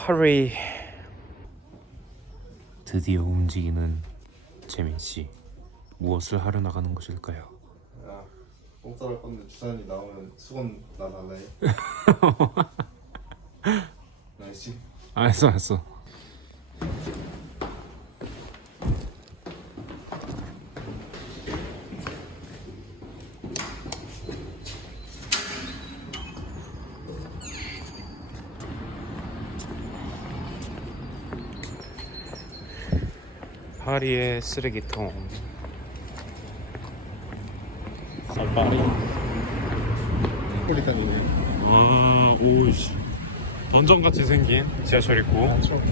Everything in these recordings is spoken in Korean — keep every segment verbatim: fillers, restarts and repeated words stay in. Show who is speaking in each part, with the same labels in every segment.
Speaker 1: 파리. 드디어 움직이는 재민 씨. 무엇을 하러 나가는 것일까요?
Speaker 2: 야, 공짜로 할 건데 주산이 나오면 수건 나 달래. 나이스.
Speaker 1: 알았어 알았어. 파리의 쓰레기통. 파리.
Speaker 2: 폴리탄이네.
Speaker 1: 아, 오이씨. 던전같이 생긴 지하철 있고.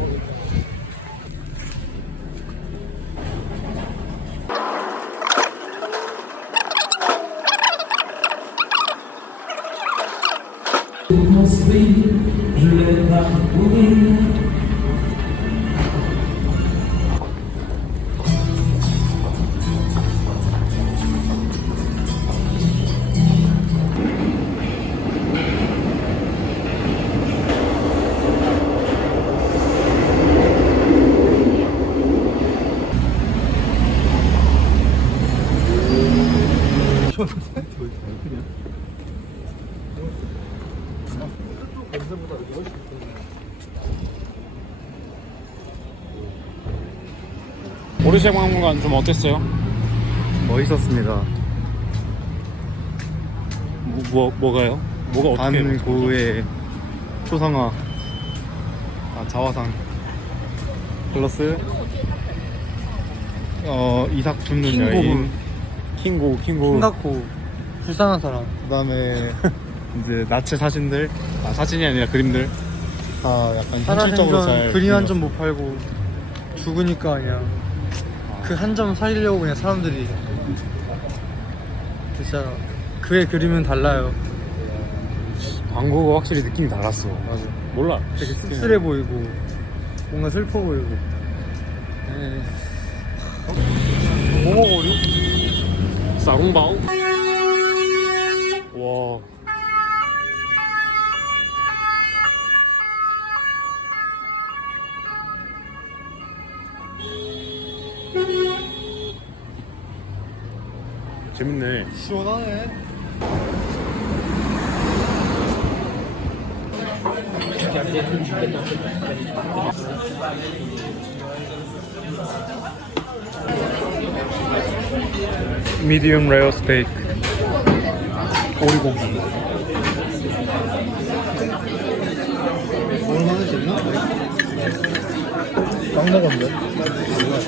Speaker 1: 오르쉐 박물관 좀 어땠어요?
Speaker 2: 멋있었습니다.
Speaker 1: 뭐, 뭐 뭐가요? 뭐가 어떻게?
Speaker 2: 반고의 초상화, 아, 자화상 플러스 어 이삭 줍는
Speaker 1: 킹고브.
Speaker 2: 여인,
Speaker 1: 킹고 킹고.
Speaker 3: 심각고 불쌍한 사람.
Speaker 2: 그다음에 이제 나체 사진들, 아 사진이 아니라 그림들 다 약간 현실적으로 잘
Speaker 3: 살아생전 그림 한 점
Speaker 2: 그려놨어.
Speaker 3: 못 팔고 죽으니까 그냥 그 한 점 살리려고 그냥 사람들이 진짜 그의 그림은 달라요.
Speaker 1: 광고가 확실히 느낌이 달랐어.
Speaker 3: 맞아.
Speaker 1: 몰라.
Speaker 3: 되게 씁쓸해 보이고 뭔가 슬퍼 보이고. 뭐 먹어 우리?
Speaker 1: 사롱바오. 와. 재밌네.
Speaker 2: 시원하네.
Speaker 1: 미디움 레어 스테이크. 오리고기.
Speaker 2: 얼마나 재밌나?
Speaker 3: 막 먹었는데?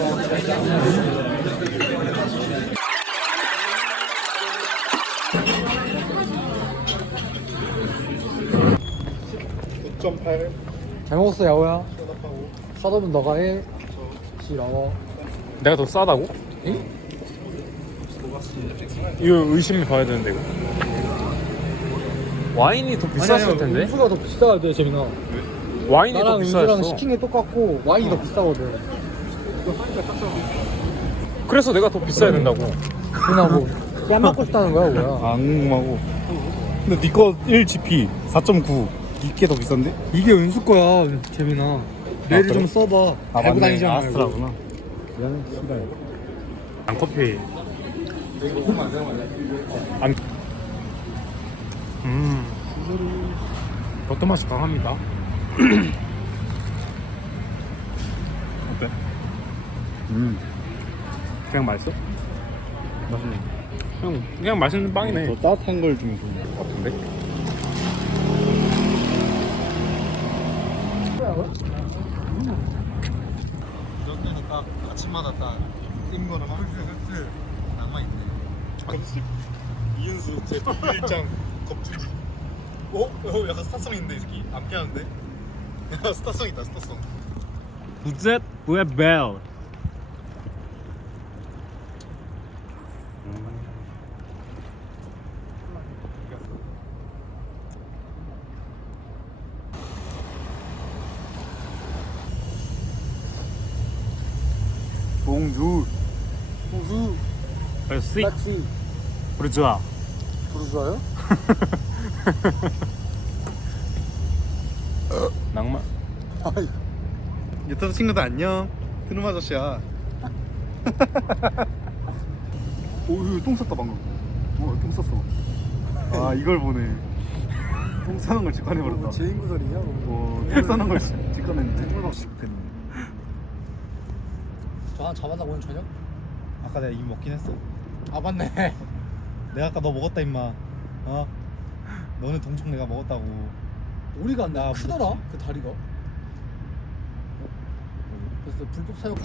Speaker 2: 구 점 팔.
Speaker 3: 잘 먹었어 야호야. 사도면 너가 해. 싫어.
Speaker 1: 내가 더 싸다고?
Speaker 3: 응?
Speaker 1: 이거 의심해 봐야 되는데 이거. 와인이 더 비쌌을 텐데.
Speaker 3: 음수가 더 비싸야 돼 재민아.
Speaker 1: 와인이 더
Speaker 3: 나랑 음수랑
Speaker 1: 비쌌어.
Speaker 3: 시킨 게 똑같고 와인이 더 비싸거든.
Speaker 1: 그래서 내가 더 비싸야 된다고.
Speaker 3: 그나 뭐 까먹고 싶다는 거야 뭐야?
Speaker 2: 아 궁금하고. 근데 니거 일 지피 사 점 구. 이게 더 비싼데?
Speaker 3: 이게 은수 거야 재민아. 메일
Speaker 2: 그래?
Speaker 3: 좀 써봐.
Speaker 2: 아
Speaker 3: 달고
Speaker 2: 맞네.
Speaker 3: 다니지 말고.
Speaker 2: 아스트라구나. 미안해. 씨발.
Speaker 1: 안 커피. 안. 음. 버터 맛이 강합니다.
Speaker 2: 어때? 음.
Speaker 1: 그냥 맛있어?
Speaker 2: 맛있네.
Speaker 1: 그냥 그냥 맛있는 빵이네.
Speaker 2: 더 따뜻한 걸 주면 좋은 것 같은데? 이런 데는 딱 아침마다 딱 뜬 거는 막 남아있네. 겁집 이은수 제 일장 겁주지. 어? 어? 약간 스타성 있는데 이 새끼 안 깨는데? 야 스타성 있다 스타성.
Speaker 1: 부젯 웨벨.
Speaker 2: 봉주.
Speaker 3: 우수
Speaker 1: merci.
Speaker 3: 락시
Speaker 1: 부르주아.
Speaker 3: 부르주아요?
Speaker 1: 낭만.
Speaker 2: 유튜브 친구들 안녕. 트름 아저씨야. 오유 똥 쌌다 방금. 어똥 쌌어. 아 이걸 보네. 똥 싸는 걸 직관해 버렸다.
Speaker 3: 제인 구설이냐?
Speaker 2: 어똥 싸는 걸 직관했는데 꿀박 됐네.
Speaker 3: 저 하나 잡았나 오늘 저녁?
Speaker 2: 아까 내가 이미 먹긴 했어.
Speaker 3: 아 맞네.
Speaker 2: 내가 아까 너 먹었다 임마. 어? 너는 동충 내가 먹었다고.
Speaker 3: 오리가 안 나.
Speaker 2: 아,
Speaker 3: 크더라
Speaker 2: 뭐지?
Speaker 3: 그 다리가. 그래서 불법 사육.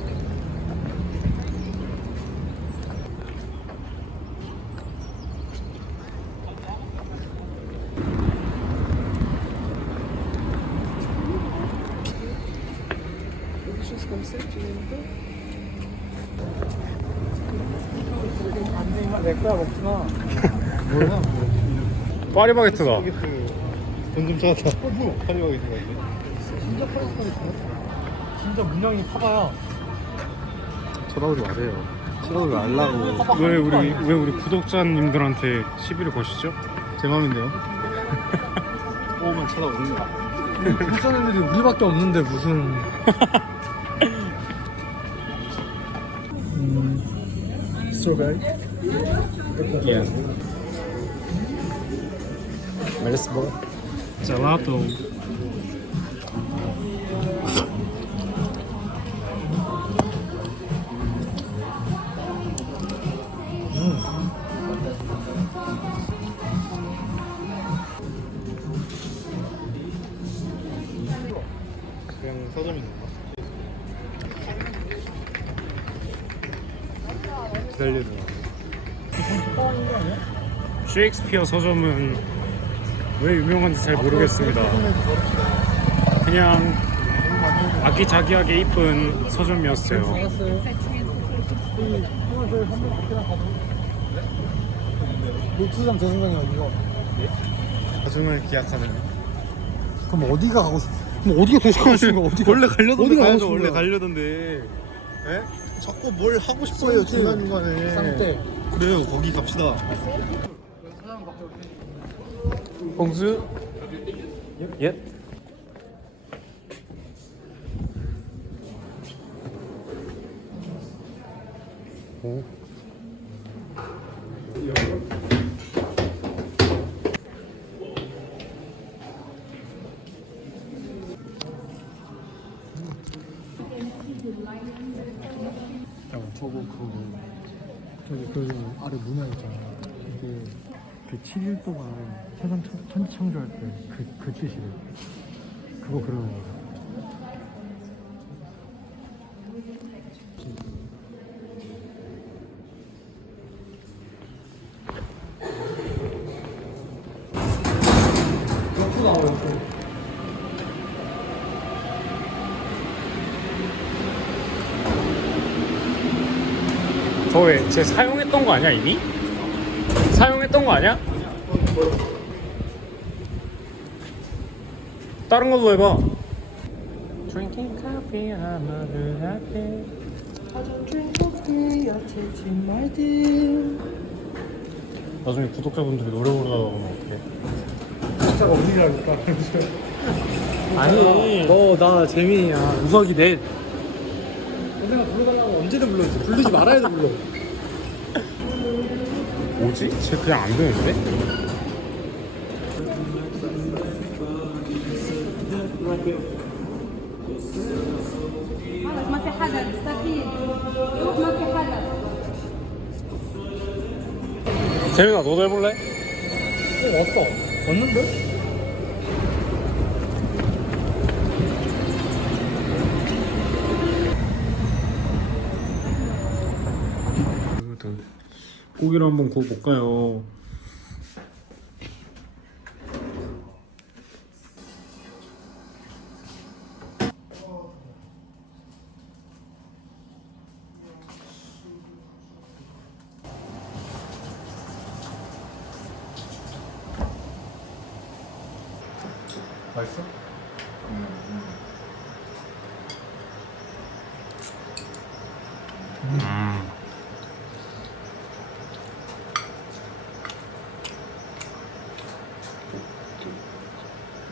Speaker 3: 내 거야 먹지 마.
Speaker 2: 뭐야?
Speaker 1: 파리바게트다.
Speaker 2: 돈좀 찾았다. 어 뭐야? 파리바게트가 있네.
Speaker 3: 진짜 파리바게트 있어? 진짜 문양이 파봐야.
Speaker 2: 쳐다보지 마세요. 쳐다보지 말라고.
Speaker 1: 왜 우리 왜 우리 구독자님들한테 시비를 거시죠?
Speaker 2: 제 맘인데요. 오만 쳐다보는 거.
Speaker 3: 부산 애들이 우리밖에 없는데 무슨. 스트로베리?
Speaker 1: 예.
Speaker 3: 멜스버.
Speaker 1: 젤라또.
Speaker 2: 그냥 서점인 건가? 기다려줘.
Speaker 1: 셰익스피어 서점은 왜 유명한지 잘 모르겠습니다. 그냥 아기자기하게 이쁜 서점이었어요.
Speaker 3: 알았어요. 노트장 재생강이 어디가?
Speaker 2: 나중을 기약하는.
Speaker 3: 그럼 어디가 가고 싶? 그럼 어디가 가고 싶은 거? 어디가?
Speaker 2: 원래 가려던데
Speaker 3: 어디가 가고
Speaker 2: 가야죠.
Speaker 3: 싶은
Speaker 2: 원래
Speaker 3: 거야?
Speaker 2: 가려던데. 에? 자꾸 뭘 하고 싶어요 중간 중간에.
Speaker 3: 쌍떼.
Speaker 2: 그래요 거기 갑시다.
Speaker 1: 홍수? 예. 오.
Speaker 3: 저거 그거 저기 그 아래 문화 있잖아. 이게 그 칠 일 동안 세상 천- 천지 창조할 때 그 그 뜻이래. 그거 그러는 거야. 옆으로 나와 옆으로.
Speaker 1: 저 왜 쟤 사용했던 거 아니야 이미? 사용했던 거 아니야? 다른 걸로 해봐. Drinking coffee, I'm not happy.
Speaker 3: I don't drink coffee, I take it, my dear.
Speaker 1: 나중에 구독자분들이 노래 부르다가 보면 어떡해?
Speaker 3: 진짜가 어디라니까. 아니, 너 나 재민이야. 우석이 넷. 내가 부르달라고 언제든 불러지. 부르지 말아야 돼 불러.
Speaker 1: 뭐지? 쟤 그냥 안 되는데?
Speaker 4: خلص ما في حدا مستفيد روح ما في حدا
Speaker 1: 재민아 너도 해볼래?
Speaker 3: 어, 왔다. 왔는데?
Speaker 1: 고기를 한번 구워볼까요?
Speaker 2: 맛있어? 응.